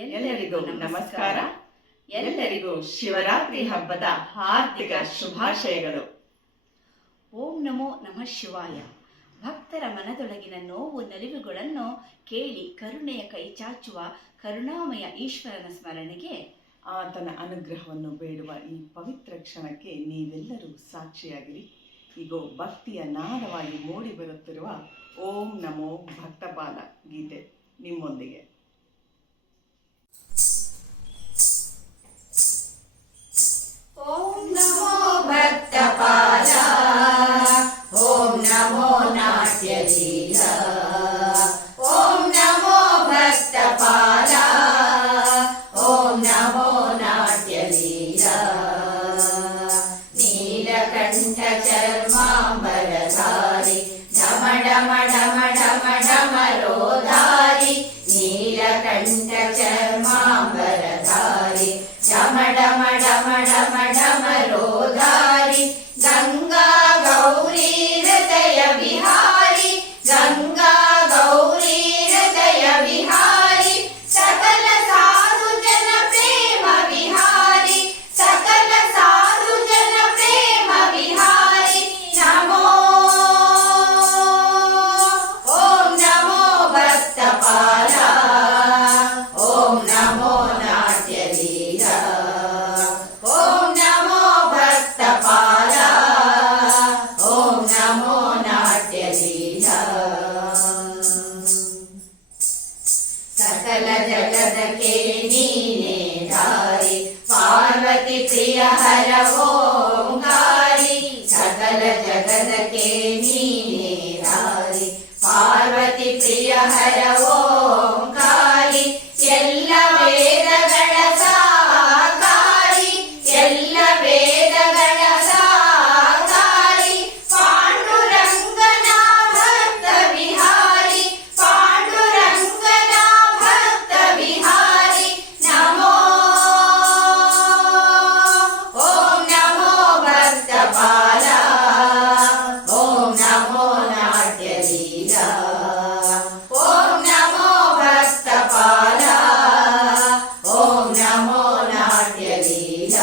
ಎಲ್ಲರಿಗೂ ನಮಸ್ಕಾರ. ಎಲ್ಲರಿಗೂ ಶಿವರಾತ್ರಿ ಹಬ್ಬದ ಹಾರ್ದಿಕ ಶುಭಾಶಯಗಳು. ಓಂ ನಮೋ ನಮಃ ಶಿವಾಯ. ಭಕ್ತರ ಮನದೊಳಗಿನ ನೋವು ನಲಿವುಗಳನ್ನು ಕೇಳಿ ಕರುಣೆಯ ಕೈ ಚಾಚುವ ಕರುಣಾಮಯ ಈಶ್ವರನ ಸ್ಮರಣೆಗೆ, ಆತನ ಅನುಗ್ರಹವನ್ನು ಬೇಡುವ ಈ ಪವಿತ್ರ ಕ್ಷಣಕ್ಕೆ ನೀವೆಲ್ಲರೂ ಸಾಕ್ಷಿಯಾಗಿರಿ. ಈಗೋ ಭಕ್ತಿಯ ನಾದವಾಗಿ ಮೂಡಿ ಬರುತ್ತಿರುವ ಓಂ ನಮೋ ಭಕ್ತಪಾಲ ಗೀತೆ ನಿಮ್ಮೊಂದಿಗೆ. ಓಂ ನಮೋ ಭಕ್ತಪಾಲ, ಓಂ ನಮೋ ನಾಟ್ಯಲೀಲ, ಓಂ ನಮೋ ಭಕ್ತಪಾಲ, ಓಂ ನಮೋ ನಾಟ್ಯಲೀಲ. ನೀಲಕಂಠ ಚರ್ಮಾಂಬರಧಾರಿ, ಢಮ ಢಮ ಢಮ ಢಮ ಢಮರೋಧಾರಿ, ನೀಲಕಂಠ ಚರ್ಮಾಂಬರಧಾರಿ, ಢಮ ಢಮ ಢಮ ಢಮ ಢಮರೋಧಾರಿ, ಗಂಗಾ ಗೌರಿ ಹೃದಯ ವಿಹಾರಿ, ಗಂಗಾ ಗೌರಿ ಹೃದಯ ವಿಹಾರಿ, ಸಕಲ ಸಾಧು ಜನ ಪ್ರೇಮ ವಿಹಾರಿ, ಸಕಲ ಸಾಧು ಜನ ಪ್ರೇಮ ವಿಹಾರಿ. ನಮೋ ಓಂ ನಮೋ ಭಕ್ತಪಾಲ, ಓಂ ನಮೋ ನಾಟ್ಯಲೀಲ, ಓಂ ನಮೋ ಭಕ್ತಪಾಲ, ಓಂ ನಮೋ ನಾಟ್ಯಲೀಲ. ಸಕಲ ಜಗದಕ್ಕೆ ನೀನೇ ಧಾರಿ, ಪಾರ್ವತಿ ಪ್ರಿಯ ಹರ ಓಂಕಾರಿ, ಸಕಲ ಜಗದಕ್ಕೆ ನೀನೇ ಧಾರಿ, ಪಾರ್ವತಿ ಪ್ರಿಯ ಹರ ಓಂಕಾರಿ, ಎಲ್ಲ ವೇದಗಳ ಸಾಕಾರಿ, ಎಲ್ಲ ವೇದಗಳ ಸಾಕಾರಿ, ಪಾಂಡುರಂಗನ ಭಕ್ತ ವಿಹಾರಿ, ಪಾಂಡುರಂಗನ ಭಕ್ತ ವಿಹಾರಿ. ನಮೋ ಓಂ ನಮೋ ಭಕ್ತಪಾಲ, ಓಂ ನಮೋ ನಾಟ್ಯಲೀಲ, ಓಂ ನಮೋ ಭಕ್ತಪಾಲ, ಓಂ ನಮೋ ನಾಟ್ಯಲೀಲ.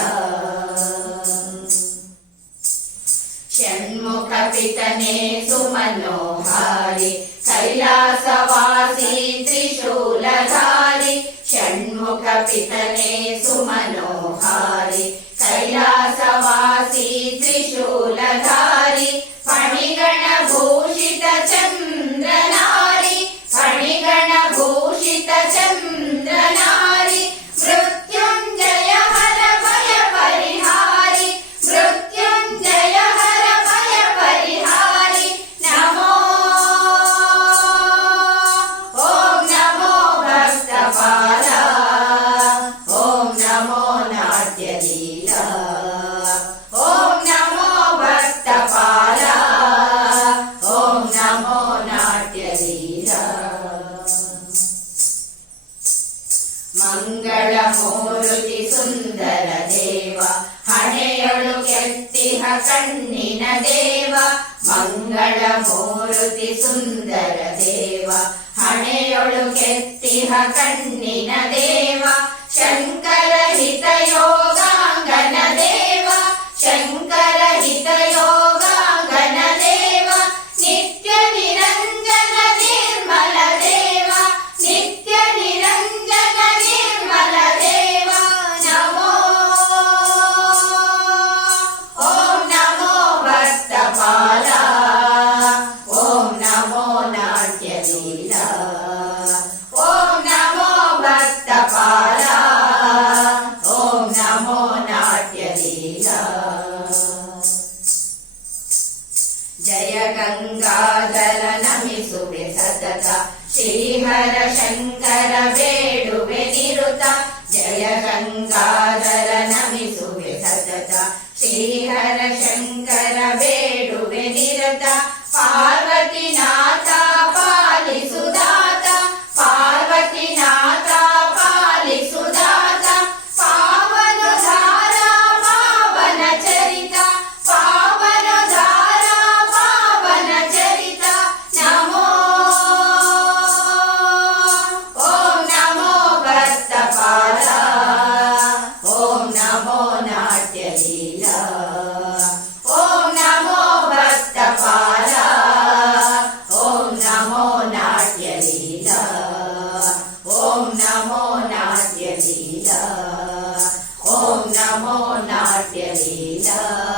ಷಣ್ಮುಖ ಪಿತನೆ ಸುಮನೋಹಾರಿ, ಕೈಲಾಸವಾಸಿ ತ್ರಿಶೂಲಧಾರಿ, ಷಣ್ಮುಖ ಪಿತನೆ ಸುಮನೋಹಾರಿ, ಕೈಲಾಸವಾಸಿ ತ್ರಿಶೂಲಧಾರಿ, ಫಣಿಗಣ ಭೂಷಿತ ಚಂದ್ರನಾರಿ, ಫಣಿಗಣ ಭೂಷಿತ ಚಂದ್ರನಾರಿ, ಮೃತ್ಯುಂಜಯ ಹರ ಭಯ ಪರಿಹಾರಿ, ಮೃತ್ಯುಂಜಯ ಹರ ಭಯ ಪರಿಹಾರಿ. ನಮೋ ಓಂ ನಮೋ ಭಕ್ತಪಾಲ, ಓಂ ನಮೋ ನಾಟ್ಯಲೀಲ, ಓಂ ನಮೋ ಭಕ್ತಪಾಲ, ಓಂ ನಮೋ ನಾಟ್ಯಲೀಲ. ಮಂಗಳ ಮೂರುತಿ ಸುಂದರ ದೇವ, ಹಣೆಯೊಳು ಕೆತ್ತಿಹ ಕಣ್ಣಿನ ದೇವ, ಮಂಗಳ ಮೂರುತಿ ಸುಂದರ ದೇವ, ಹಣೆಯೊಳು ಕೆತ್ತಿಹ ಕಣ್ಣಿನ ದೇವ, ಶಂಕರ ಹಿತಯೋಗಾಂಗನ ದೇವ, ಶಂಕರ ಹಿತಯೋಗಾಂಗನ ದೇವ, ನಿತ್ಯ ನಿರಂಜನ ನಿರ್ಮಲ ದೇವ, ನಿತ್ಯ ನಿರಂಜನ ನಿರ್ಮಲ ದೇವ. ನಮೋ ಓಂ ನಮೋ ಭಕ್ತಪಾಲ, ಓಂ ನಮೋ ನಾಟ್ಯಲೀಲ, ಓಂ ನಮೋ ಭಕ್ತಪಾಲ, ಓಂ ನಮೋ ನಾಟ್ಯಲೀಲ. ಜಯ ಗಂಗಾಧರ ನಮಿಸುವೆ ಸತತ, ಶ್ರೀಹರ ಶಂಕರ ಬೇಡುವೆ ನಿರುತ, ಜಯ ಗಂಗಾಧರ ನಮಿಸುವೆ ಸತತ, ಶ್ರೀಹರ ಶಂಕರ ಬೇಡುವೆ ನಿರತ, ಪಾರ್ವತಿನಾಥ ಪಾಲಿಸುದಾತ, ಪಾರ್ವತಿನಾಥ ಪಾಲಿಸುದಾತ, ಪಾವನ ಧಾರಾ ಪಾವನ ಚರಿತ, ಪಾವನ ಧಾರಾ ಪಾವನ ಚರಿತ. ನಮೋ ಓಂ ನಮೋ ಭಕ್ತ ಲೀಲಾ